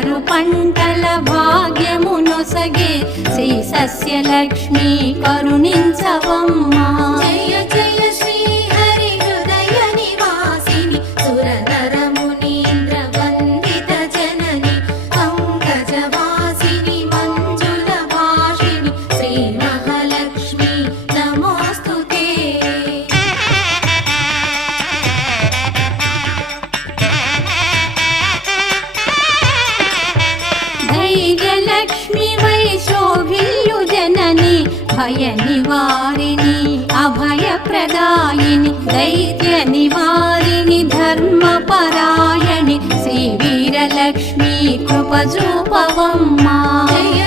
బంగారు పంటల భాగ్యమునొసగే శ్రీ సస్యలక్ష్మి కరుణించవమ్మా. జయ జయ శ్రీ హరి హృదయ నివాసిని సురనర మునీంద్ర వందిత జనని పంకజవాసిని మంజుల భాషిని శ్రీ మహాలక్ష్మి నమోస్తుతే. ధైర్యలక్ష్మి వై శోభిల్లు జనని భయ నివారిణి అభయప్రదాయిని దైత్య నివారిణి ధర్మపరాయణి శ్రీ వీరలక్ష్మి కృప చూపవమ్మా. జయ